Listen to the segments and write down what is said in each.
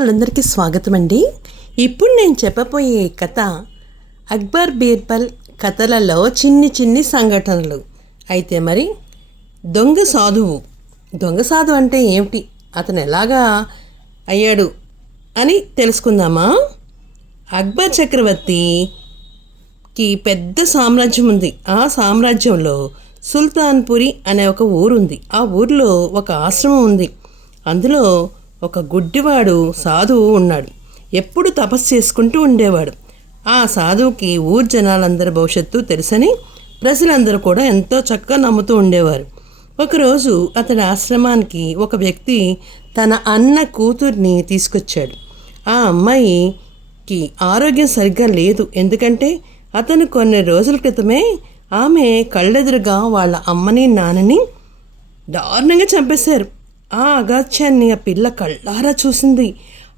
వాళ్ళందరికీ స్వాగతం అండి. ఇప్పుడు నేను చెప్పబోయే కథ అక్బర్ బీర్బల్ కథలలో చిన్ని చిన్ని సంఘటనలు. అయితే మరి దొంగ సాధువు అంటే ఏమిటి, అతను ఎలాగా అయ్యాడు అని తెలుసుకుందామా? అక్బర్ చక్రవర్తికి పెద్ద సామ్రాజ్యం ఉంది. ఆ సామ్రాజ్యంలో సుల్తాన్పురి అనే ఒక ఊరుంది. ఆ ఊరిలో ఒక ఆశ్రమం ఉంది. అందులో ఒక గుడ్డివాడు సాధువు ఉన్నాడు. ఎప్పుడు తపస్సు చేసుకుంటూ ఉండేవాడు. ఆ సాధువుకి ఊరు జనాలందరి భవిష్యత్తు తెలుసని ప్రజలందరూ కూడా ఎంతో చక్కగా నమ్ముతూ ఉండేవారు. ఒకరోజు అతడి ఆశ్రమానికి ఒక వ్యక్తి తన అన్న కూతుర్ని తీసుకొచ్చాడు. ఆ అమ్మాయికి ఆరోగ్యం సరిగ్గా లేదు. ఎందుకంటే అతను కొన్ని రోజుల క్రితమే ఆమె కళ్ళెదురుగా వాళ్ళ అమ్మని నాన్నని దారుణంగా చంపేశారు. ఆ అగాత్యాన్ని ఆ పిల్ల కళ్ళారా చూసింది.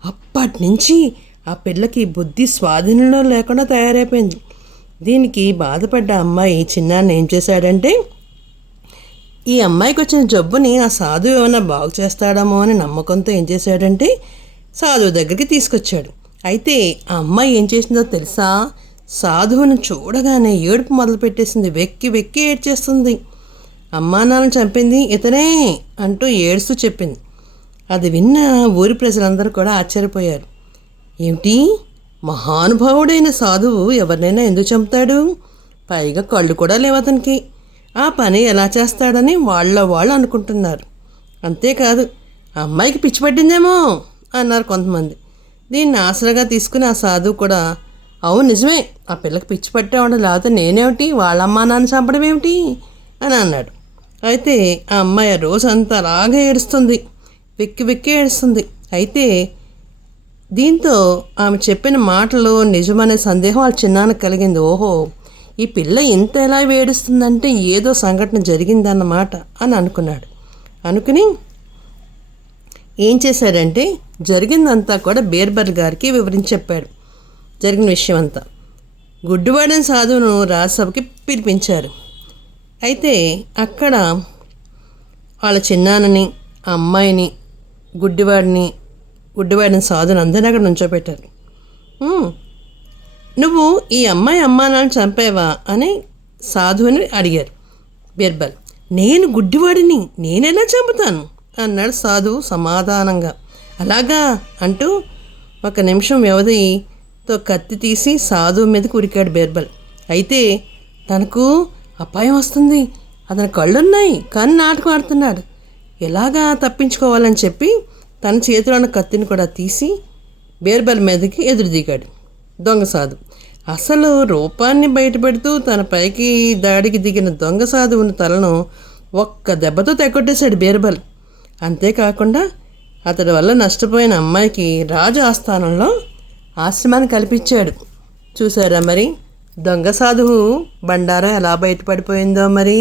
అప్పటి నుంచి ఆ పిల్లకి బుద్ధి స్వాధీనంలో లేకుండా తయారైపోయింది. దీనికి బాధపడ్డ అమ్మాయి చిన్నాన్ని ఏం చేశాడంటే, ఈ అమ్మాయికి వచ్చిన జబ్బుని ఆ సాధువు ఏమైనా బాగు చేస్తాడేమో అని నమ్మకంతో ఏం చేశాడంటే సాధువు దగ్గరికి తీసుకొచ్చాడు. అయితే ఆ అమ్మాయి ఏం చేసిందో తెలుసా? సాధువుని చూడగానే ఏడుపు మొదలుపెట్టేసింది. వెక్కి వెక్కి ఏడ్చేస్తుంది. అమ్మా నాన్న చంపింది ఇతనే అంటూ ఏడుస్తూ చెప్పింది. అది విన్న ఊరి ప్రజలందరూ కూడా ఆశ్చర్యపోయారు. ఏమిటి, మహానుభావుడైన సాధువు ఎవరినైనా ఎందుకు చంపుతాడు? పైగా కళ్ళు కూడా లేవు అతనికి. ఆ పని ఎలా చేస్తాడని వాళ్ళు అనుకుంటున్నారు. అంతేకాదు, అమ్మాయికి పిచ్చి పట్టిందేమో అన్నారు కొంతమంది. దీన్ని ఆసరాగా తీసుకుని ఆ సాధువు కూడా, అవును నిజమే, ఆ పిల్లకి పిచ్చి పట్టేవాడు, లేకపోతే నేనేమిటి వాళ్ళ అమ్మా నాన్న చంపడం ఏమిటి అని అన్నాడు. అయితే ఆ అమ్మాయి రోజంతా అలాగే ఏడుస్తుంది, వెక్కి వెక్కి ఏడుస్తుంది. అయితే దీంతో ఆమె చెప్పిన మాటలో నిజమనే సందేహం వాళ్ళ చిన్నాన్నకు కలిగింది. ఓహో, ఈ పిల్ల ఇంత ఎలా ఏడుస్తుందంటే ఏదో సంఘటన జరిగిందన్నమాట అని అనుకున్నాడు. అనుకుని ఏం చేశాడంటే జరిగిందంతా కూడా బీర్బల్ గారికి వివరించి చెప్పాడు. జరిగిన విషయం అంతా గుడ్డివాడని సాధువును రాజ్యసభకి పిలిపించారు. అయితే అక్కడ వాళ్ళ చిన్నాన్నని, ఆ అమ్మాయిని, గుడ్డివాడిని సాధుని అందరినీ అక్కడ నుంచోబెట్టారు. నువ్వు ఈ అమ్మాయి అమ్మా నాన్న చంపేవా అని సాధువుని అడిగారు బీర్బల్. నేను గుడ్డివాడిని, నేనెలా చంపుతాను అన్నాడు సాధువు సమాధానంగా. అలాగా అంటూ ఒక నిమిషం వ్యవధితో కత్తి తీసి సాధువు మీదకి ఉరికాడు బీర్బల్. అయితే తనకు అపాయం వస్తుంది, అతని కళ్ళున్నాయి కానీ నాటకం ఆడుతున్నాడు. ఎలాగా తప్పించుకోవాలని చెప్పి తన చేతిలో ఉన్న కత్తిని కూడా తీసి బీర్బల్ మీదకి ఎదురు దిగాడు దొంగ సాధు. అసలు రూపాన్ని బయటపెడుతూ తన పైకి దాడికి దిగిన దొంగ సాధువుని తలను ఒక్క దెబ్బతో తెగొట్టేశాడు బీర్బల్. అంతేకాకుండా అతడి వల్ల నష్టపోయిన అమ్మాయికి రాజు ఆస్థానంలో ఆశ్రమాన్ని కల్పించాడు. చూసారా మరి దొంగ సాధువు బండారం ఎలా బయటపడిపోయిందో. మరి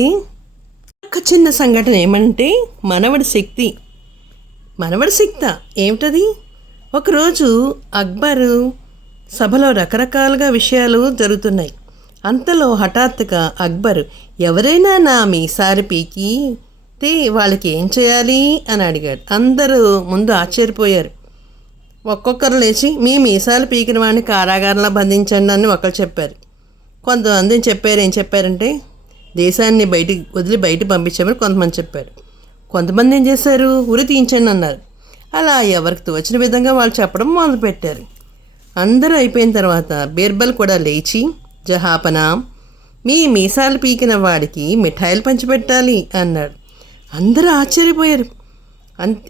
ఒక చిన్న సంఘటన ఏమంటే మనవడి శక్తి ఏమిటది? ఒకరోజు అక్బరు సభలో రకరకాలుగా విషయాలు జరుగుతున్నాయి. అంతలో హఠాత్తుగా అక్బరు, ఎవరైనా నా మీసారి పీకితే వాళ్ళకి ఏం చేయాలి అని అడిగాడు. అందరూ ముందు ఆశ్చర్యపోయారు. ఒక్కొక్కరు లేచి మీ మీసాలు పీకిన వాడిని కారాగారంలో బంధించండి అని ఒకరు చెప్పారు. కొంతమంది ఏం చెప్పారంటే దేశాన్ని వదిలి బయట పంపించామని కొంతమంది చెప్పారు. కొంతమంది ఏం చేశారు, ఉరి తీయించండి అన్నారు. అలా ఎవరికి తోచిన విధంగా వాళ్ళు చెప్పడం మొదలుపెట్టారు. అందరూ అయిపోయిన తర్వాత బీర్బల్ కూడా లేచి, జహాపనా, మీ మీసాలు పీకిన వాడికి మిఠాయిలు పంచిపెట్టాలి అన్నాడు. అందరూ ఆశ్చర్యపోయారు.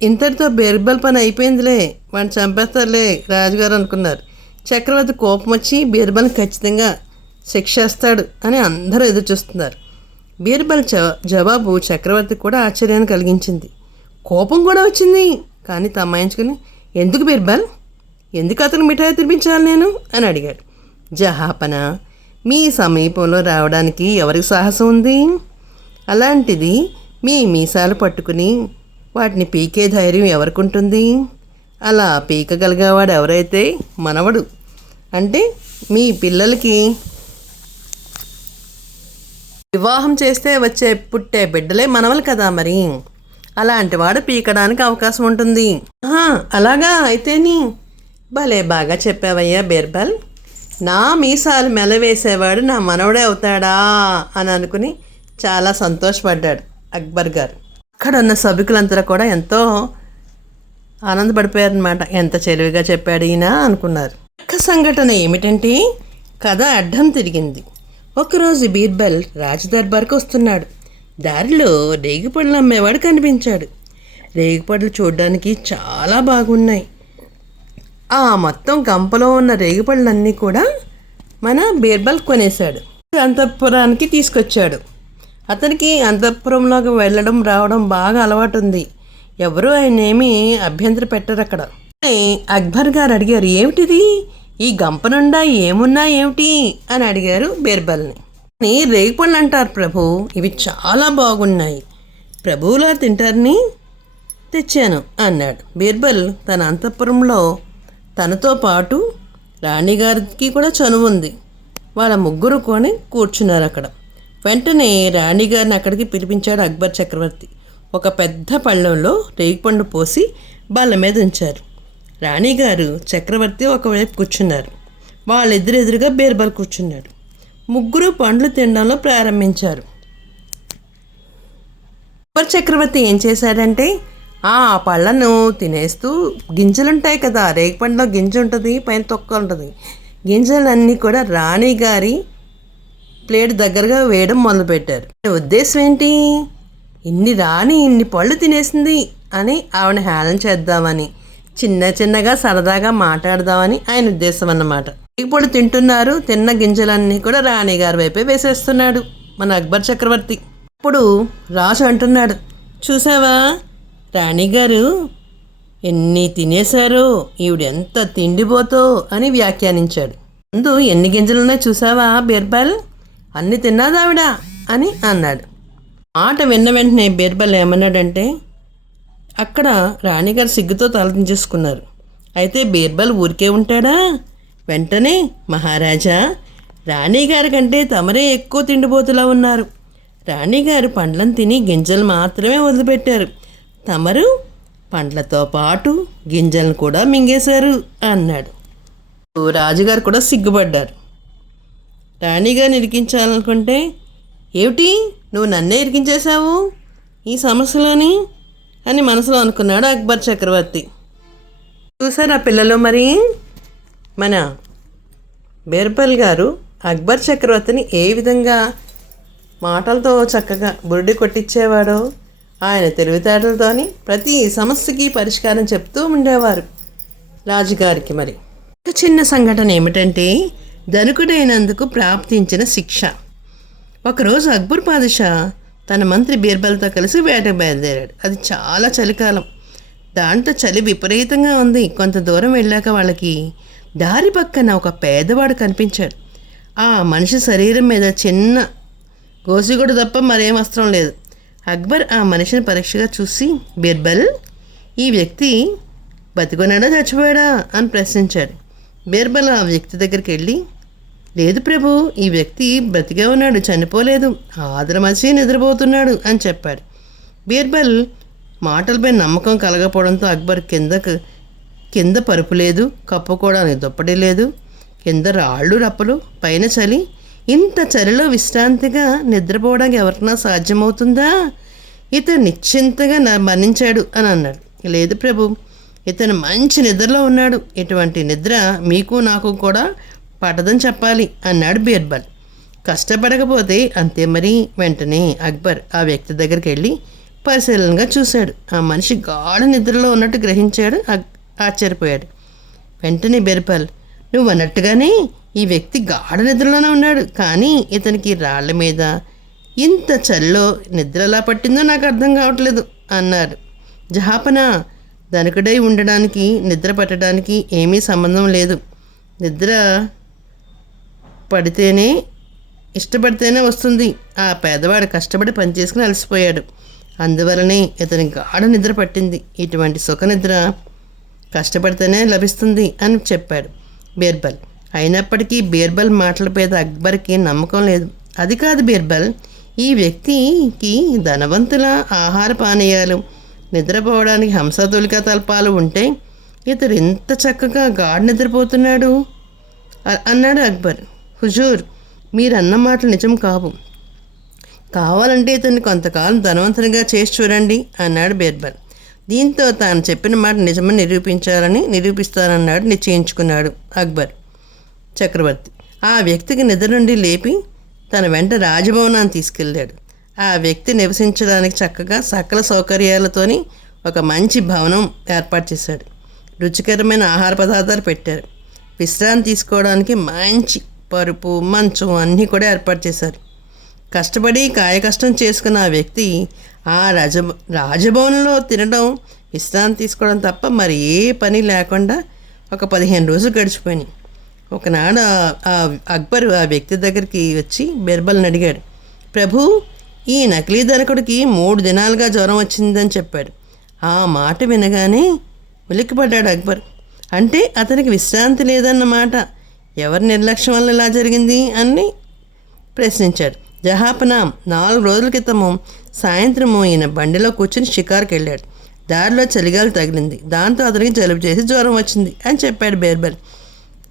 ఇంతటితో బీర్బల్ పని అయిపోయిందిలే, వాడిని చంపేస్తారులే రాజుగారు అనుకున్నారు. చక్రవర్తి కోపం వచ్చి బీర్బల్ని ఖచ్చితంగా శిక్షేస్తాడు అని అందరూ ఎదురు చూస్తున్నారు. బీర్బల్ జవాబు చక్రవర్తి కూడా ఆశ్చర్యాన్ని కలిగించింది. కోపం కూడా వచ్చింది. కానీ తమాయించుకుని, ఎందుకు బీర్బల్, ఎందుకు అతను మిఠాయి తినిపించాలి నేను అని అడిగాడు. జహాపన, మీ సమీపంలో రావడానికి ఎవరికి సాహసం ఉంది? అలాంటిది మీ మీసాలు పట్టుకుని వాటిని పీకే ధైర్యం ఎవరికి ఉంటుంది? అలా పీకగలిగేవాడు ఎవరైతే మనవడు, అంటే మీ పిల్లలకి వివాహం చేస్తే పుట్టే బిడ్డలే మనవలు కదా. మరి అలాంటి వాడు పీకడానికి అవకాశం ఉంటుంది. అలాగా అయితేని భలే బాగా చెప్పావయ్యా బీర్బల్. నా మీసాలు మెలవేసేవాడు నా మనవడే అవుతాడా అని అనుకుని చాలా సంతోషపడ్డాడు అక్బర్ గారు. అక్కడ ఉన్న సభికులంతా కూడా ఎంతో ఆనందపడిపోయారనమాట. ఎంత చెలివిగా చెప్పాడు ఈయన అనుకున్నారు. ఒక్క సంఘటన ఏమిటంటే కథ అడ్డం తిరిగింది. ఒకరోజు బీర్బల్ రాజదర్బార్కి వస్తున్నాడు. దారిలో రేగిపళ్ళు అమ్మేవాడు కనిపించాడు. రేగిపళ్ళు చూడడానికి చాలా బాగున్నాయి. ఆ మొత్తం గంపలో ఉన్న రేగిపళ్ళన్నీ కూడా మన బీర్బల్ కొనేశాడు. అంతఃపురానికి తీసుకొచ్చాడు. అతనికి అంతఃపురంలోకి వెళ్ళడం రావడం బాగా అలవాటు ఉంది. ఎవరూ ఆయన ఏమీ అభ్యంతరం పెట్టరు అక్కడ. అక్బర్ గారు అడిగారు, ఏమిటిది, ఈ గంప నిండా ఏమున్నా ఏమిటి అని అడిగారు బీర్బల్ని. రేగిపళ్ళు అంటారు ప్రభు, ఇవి చాలా బాగున్నాయి, ప్రభువులా తింటారని తెచ్చాను అన్నాడు. బీర్బల్ తన అంతఃపురంలో తనతో పాటు రాణిగారికి కూడా చనువు ఉంది. వాళ్ళ ముగ్గురు కొని కూర్చున్నారు అక్కడ. వెంటనే రాణిగారిని అక్కడికి పిలిపించాడు అక్బర్ చక్రవర్తి. ఒక పెద్ద పళ్ళెంలో రేగిపండు పోసి బల్ల మీద ఉంచారు. రాణిగారు చక్రవర్తి ఒకవైపు కూర్చున్నారు. వాళ్ళిద్దరెదురుగా బీర్బల్ కూర్చున్నాడు. ముగ్గురు పండ్లు తినడంలో ప్రారంభించారు. అక్బర్ చక్రవర్తి ఏం చేశాడంటే ఆ పళ్ళను తినేస్తూ గింజలుంటాయి కదా, రేగిపండులో గింజ ఉంటుంది, పైన తొక్క ఉంటుంది, గింజలన్నీ కూడా రాణిగారి ప్లేట్ దగ్గరగా వేయడం మొదలుపెట్టారు. ఉద్దేశం ఏంటి, ఇన్ని పళ్ళు తినేసింది అని ఆవిడ హేళన చేద్దామని, చిన్నగా సరదాగా మాట్లాడదామని ఆయన ఉద్దేశం అన్నమాట. రేగిపళ్ళు తింటున్నారు, తిన్న గింజలన్నీ కూడా రాణిగారి వైపే వేసేస్తున్నాడు మన అక్బర్ చక్రవర్తి. ఇప్పుడు రాజు అంటున్నాడు, చూసావా రాణిగారు ఎన్ని తినేశారో, ఈవిడ ఎంత తిండిపోతో అని వ్యాఖ్యానించాడు. ముందు ఎన్ని గింజలున్నాయి చూసావా బీర్బల్, అన్ని తిన్నాదావిడ అని అన్నాడు. మాట విన్న వెంటనే బీర్బల్ ఏమన్నాడంటే, అక్కడ రాణిగారు సిగ్గుతో తలదించేసుకున్నారు. అయితే బీర్బల్ ఊరికే ఉంటాడా? వెంటనే, మహారాజా, రాణిగారి కంటే తమరే ఎక్కువ తిండిపోతులా ఉన్నారు. రాణిగారు పండ్లను తిని గింజలు మాత్రమే వదిలిపెట్టారు, తమరు పండ్లతో పాటు గింజలను కూడా మింగేశారు అన్నాడు. రాజుగారు కూడా సిగ్గుపడ్డారు. రాణిగారిని ఇరికించాలనుకుంటే, ఏమిటి నువ్వు నన్నే ఇరికించేశావు ఈ సమస్యలోని అని మనసులో అనుకున్నాడు అక్బర్ చక్రవర్తి. చూసారా పిల్లలు, మరి మన బీర్బల్ గారు అక్బర్ చక్రవర్తిని ఏ విధంగా మాటలతో చక్కగా బురుడి కొట్టించేవాడో, ఆయన తెలివితేటలతోని ప్రతి సమస్యకి పరిష్కారం చెప్తూ ఉండేవారు రాజుగారికి. మరి ఒక చిన్న సంఘటన ఏమిటంటే, ధనికుడైనందుకు ప్రాప్తించిన శిక్ష. ఒకరోజు అక్బర్ పాదుషా తన మంత్రి బీర్బల్తో కలిసి వేటకు బయలుదేరాడు. అది చాలా చలికాలం. దాంతో చలి విపరీతంగా ఉంది. కొంత దూరం వెళ్ళాక వాళ్ళకి దారి పక్కన ఒక పేదవాడు కనిపించాడు. ఆ మనిషి శరీరం మీద చిన్న గోసిగుడు తప్ప మరేం వస్త్రం లేదు. అక్బర్ ఆ మనిషిని పరీక్షగా చూసి, బీర్బల్, ఈ వ్యక్తి బతికొన్నాడా చచ్చిపోయాడా అని ప్రశ్నించాడు. బీర్బల్ ఆ వ్యక్తి దగ్గరికి వెళ్ళి, లేదు ప్రభు, ఈ వ్యక్తి బ్రతికే ఉన్నాడు, చనిపోలేదు, ఆదరమసి నిద్రపోతున్నాడు అని చెప్పాడు. బీర్బల్ మాటలపై నమ్మకం కలగపోవడంతో అక్బర్ కింద పరుపు లేదు, కప్పుకోవడానికి దుప్పటి లేదు, కింద రాళ్ళు రప్పలు, పైన చలి, ఇంత చలిలో విశ్రాంతిగా నిద్రపోవడానికి ఎవరికైనా సాధ్యమవుతుందా? ఇతను నిశ్చింతగా మరణించాడు అని అన్నాడు. లేదు ప్రభు, ఇతను మంచి నిద్రలో ఉన్నాడు, ఇటువంటి నిద్ర మీకు నాకు కూడా పడదని చెప్పాలి అన్నాడు బీర్బల్. కష్టపడకపోతే అంతే మరి. వెంటనే అక్బర్ ఆ వ్యక్తి దగ్గరికి వెళ్ళి పరిశీలనగా చూశాడు. ఆ మనిషి గాఢ నిద్రలో ఉన్నట్టు గ్రహించాడు. ఆశ్చర్యపోయాడు. వెంటనే బీర్బల్, నువ్వు అన్నట్టుగానే ఈ వ్యక్తి గాఢ నిద్రలోనే ఉన్నాడు, కానీ ఇతనికి రాళ్ల మీద ఇంత చలిలో నిద్ర ఎలా పట్టిందో నాకు అర్థం కావట్లేదు అన్నాడు. జహాపనా, ధనికుడై ఉండడానికి నిద్ర పట్టడానికి ఏమీ సంబంధం లేదు. నిద్ర పడితేనే ఇష్టపడితేనే వస్తుంది. ఆ పేదవాడు కష్టపడి పనిచేసుకుని అలసిపోయాడు, అందువలనే ఇతని గాఢ నిద్ర పట్టింది. ఇటువంటి సుఖనిద్ర కష్టపడితేనే లభిస్తుంది అని చెప్పాడు బీర్బల్. అయినప్పటికీ బీర్బల్ మాటల మీద అక్బర్కి నమ్మకం లేదు. అది కాదు బీర్బల్, ఈ వ్యక్తికి ధనవంతుల ఆహార పానీయాలు, నిద్రపోవడానికి హంసతూలిక తల్పాలు ఉంటే ఇతడు ఎంత చక్కగా గాఢ నిద్రపోతున్నాడు అన్నాడు అక్బర్. హుజూర్, మీరన్న మాటలు నిజం కావు. కావాలంటే ఇతన్ని కొంతకాలం ధనవంతునిగా చేసి చూడండి అన్నాడు బీర్బల్. దీంతో తాను చెప్పిన మాట నిజమని నిరూపిస్తానన్నాడు నిశ్చయించుకున్నాడు అక్బర్ చక్రవర్తి. ఆ వ్యక్తికి నిద్ర నుండి లేపి తన వెంట రాజభవనాన్ని తీసుకెళ్ళాడు. ఆ వ్యక్తి నివసించడానికి చక్కగా సకల సౌకర్యాలతోని ఒక మంచి భవనం ఏర్పాటు చేశాడు. రుచికరమైన ఆహార పదార్థాలు పెట్టారు. విశ్రాంతి తీసుకోవడానికి మంచి పరుపు, మంచం అన్నీ కూడా ఏర్పాటు చేశారు. కష్టపడి కాయకష్టం చేసుకున్న ఆ వ్యక్తి ఆ రాజభవనంలో తినడం, విశ్రాంతి తీసుకోవడం తప్ప మరి ఏ పని లేకుండా ఒక 15 రోజులు గడిచిపోయినాయి. ఒకనాడు అక్బర్ ఆ వ్యక్తి దగ్గరికి వచ్చి బీర్బల్ని అడిగాడు. ప్రభు, ఈ నకిలీ ధనకుడికి 3 దినాలుగా జ్వరం వచ్చిందని చెప్పాడు. ఆ మాట వినగానే ఉలిక్కిపడ్డాడు అక్బర్. అంటే అతనికి విశ్రాంతి లేదన్నమాట. ఎవరి నిర్లక్ష్యం వల్ల ఇలా జరిగింది అని ప్రశ్నించాడు. జహాపనాం 4 రోజుల క్రితము సాయంత్రము ఈయన బండిలో కూర్చుని షికారుకి వెళ్ళాడు. దారిలో చలిగాలి తగిలింది. దాంతో అతనికి జలుబు చేసి జ్వరం వచ్చింది అని చెప్పాడు బీర్బల్.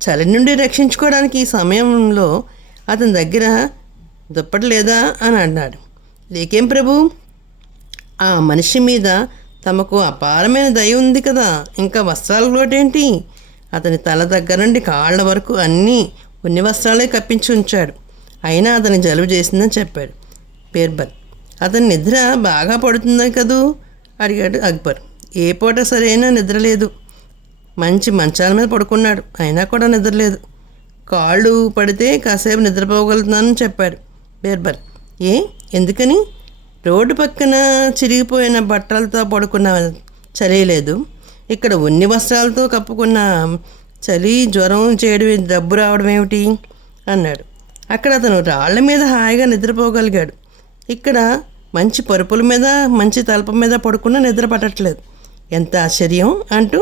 చలి నుండి రక్షించుకోవడానికి ఈ సమయంలో అతని దగ్గర దుప్పటి లేదా అని అన్నాడు. లేకేం ప్రభు, ఆ మనిషి మీద తమకు అపారమైన దయ ఉంది కదా, ఇంకా వస్త్రాల లోటేంటి? అతని తల దగ్గర నుండి కాళ్ళ వరకు అన్నీ ఉన్ని వస్త్రాలే కప్పించి ఉంచాడు. అయినా అతని జలుబు చేసిందని చెప్పాడు బీర్బల్. అతని నిద్ర బాగా పడుతుంది కదూ అడిగాడు అక్బర్. ఏ పూట సరైన నిద్ర లేదు. మంచి మంచాల మీద పడుకున్నాడు, అయినా కూడా నిద్రలేదు. కాళ్ళు పడితే కాసేపు నిద్రపోగలుగుతున్నానని చెప్పాడు బీర్బల్. ఎందుకని? రోడ్డు పక్కన చిరిగిపోయిన బట్టలతో పడుకున్న చలి లేదు, ఇక్కడ ఉన్ని వస్త్రాలతో కప్పుకున్న చలి జ్వరం చేయడం, డబ్బు రావడం ఏమిటి అన్నాడు. అక్కడ అతను రాళ్ల మీద హాయిగా నిద్రపోగలిగాడు. ఇక్కడ మంచి పరుపుల మీద, మంచి తలప మీద పడుకున్న నిద్ర పట్టట్లేదు. ఎంత ఆశ్చర్యం అంటూ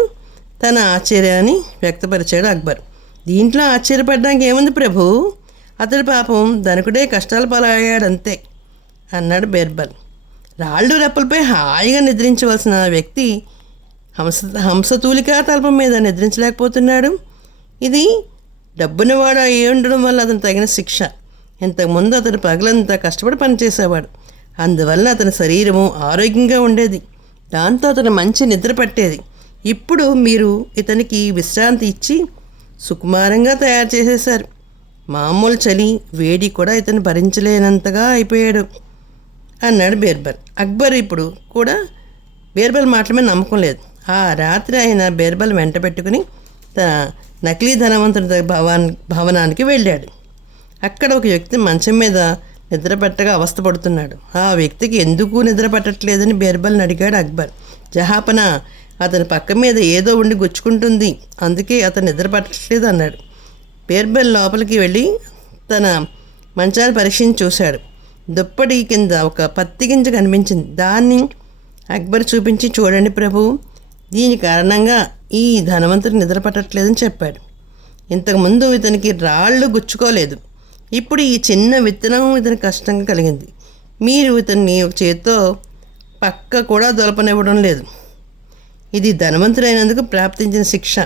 తన ఆశ్చర్యాన్ని వ్యక్తపరిచాడు అక్బర్. దీంట్లో ఆశ్చర్యపడడానికి ఏముంది ప్రభు, అతడి పాపం ధనికుడే కష్టాల పాలయ్యాడంతే అన్నాడు బీర్బల్. రాళ్ళు రెప్పలపై హాయిగా నిద్రించవలసిన వ్యక్తి హంసతూలికా తల్పం మీద నిద్రించలేకపోతున్నాడు. ఇది డబ్బునివాడు అయి ఉండడం వల్ల అతను తగిన శిక్ష. ఇంతకుముందు అతను పగలంతా కష్టపడి పనిచేసేవాడు. అందువల్ల అతని శరీరము ఆరోగ్యంగా ఉండేది. దాంతో అతను మంచి నిద్ర పట్టేది. ఇప్పుడు మీరు ఇతనికి విశ్రాంతి ఇచ్చి సుకుమారంగా తయారు చేసేశారు. మామూలు చలి, వేడి కూడా ఇతను భరించలేనంతగా అయిపోయాడు అన్నాడు బీర్బల్. అక్బర్ ఇప్పుడు కూడా బీర్బల్ మాటల మీద నమ్మకం లేదు. ఆ రాత్రి ఆయన బీర్బల్ వెంట పెట్టుకుని తన నకిలీ ధనవంతుడి భవనానికి వెళ్ళాడు. అక్కడ ఒక వ్యక్తి మంచం మీద నిద్ర పట్టగా అవస్థపడుతున్నాడు. ఆ వ్యక్తికి ఎందుకు నిద్ర పట్టట్లేదని బీర్బల్ని అడిగాడు అక్బర్. జహాపన, అతని పక్క మీద ఏదో ఉండి గుచ్చుకుంటుంది, అందుకే అతను నిద్ర పట్టట్లేదు అన్నాడు. బీర్బల్ లోపలికి వెళ్ళి తన మంచాన్ని పరీక్షించి చూశాడు. దుప్పటి కింద ఒక పత్తి గింజ కనిపించింది. దాన్ని అక్బర్ చూపించి, చూడండి ప్రభు, దీని కారణంగా ఈ ధనవంతుడు నిద్ర పట్టట్లేదని చెప్పాడు. ఇంతకుముందు ఇతనికి రాళ్ళు గుచ్చుకోలేదు. ఇప్పుడు ఈ చిన్న విత్తనం ఇతనికి కష్టంగా కలిగింది. మీరు ఇతన్ని ఒక చేత్తో పక్క కూడా దొలపనివ్వడం లేదు. ఇది ధనవంతుడైనందుకు ప్రాప్తించిన శిక్ష.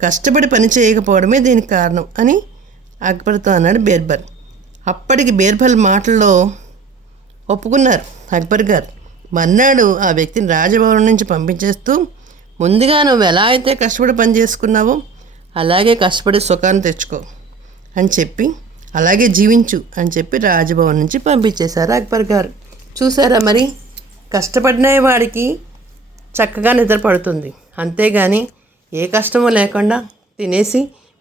కష్టపడి పని చేయకపోవడమే దీనికి కారణం అని అక్బర్తో అన్నాడు బీర్బల్. అప్పటికి బీర్బల్ మాటల్లో ఒప్పుకున్నారు అక్బర్ గారు. మర్నాడు ఆ వ్యక్తిని రాజభవనం నుంచి పంపించేస్తూ, ముందుగా నువ్వు ఎలా అయితే కష్టపడి పని చేసుకున్నావో అలాగే కష్టపడి సుఖాన్ని తెచ్చుకో అని చెప్పి, అలాగే జీవించు అని చెప్పి రాజభవన్ నుంచి పంపించేశారు అక్బర్ గారు. చూసారా మరి, కష్టపడిన వాడికి చక్కగా నిద్ర పడుతుంది. అంతేగాని ఏ కష్టమో లేకుండా తినేసి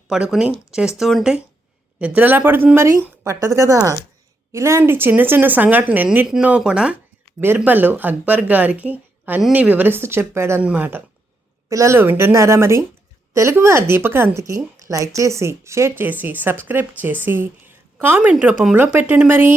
పడుకుని చేస్తూ ఉంటే నిద్ర ఎలా పడుతుంది? మరి పట్టదు కదా. ఇలాంటి చిన్న చిన్న సంఘటనలు ఎన్నిటినో కూడా బీర్బల్ అక్బర్ గారికి అన్నీ వివరిస్తూ చెప్పాడన్నమాట. పిల్లలు వింటున్నారా మరి? తెలుగువారి దీపకాంతికి లైక్ చేసి, షేర్ చేసి, సబ్స్క్రైబ్ చేసి, కామెంట్ రూపంలో పెట్టండి మరి.